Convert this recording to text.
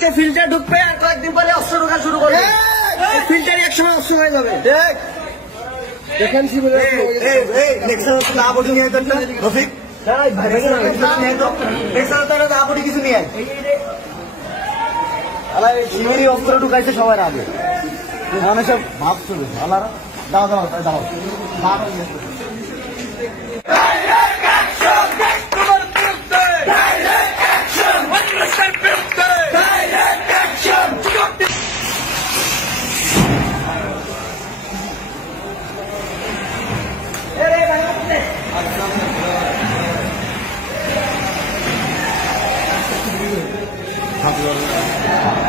আজকে ফিল্টার ঢুকবে আর কয়েকদিন পরে অস্ত্র ঢোকা শুরু করবে। ফিল্টারই একসময় অস্ত্র হয়ে যাবে। দেখেন রফিক কিছু নিয়ে শিবিরই অস্ত্র ঢুকাইছে সবার আগে। মানে সব ভাবছো আলারা দাও দাও দাও Happy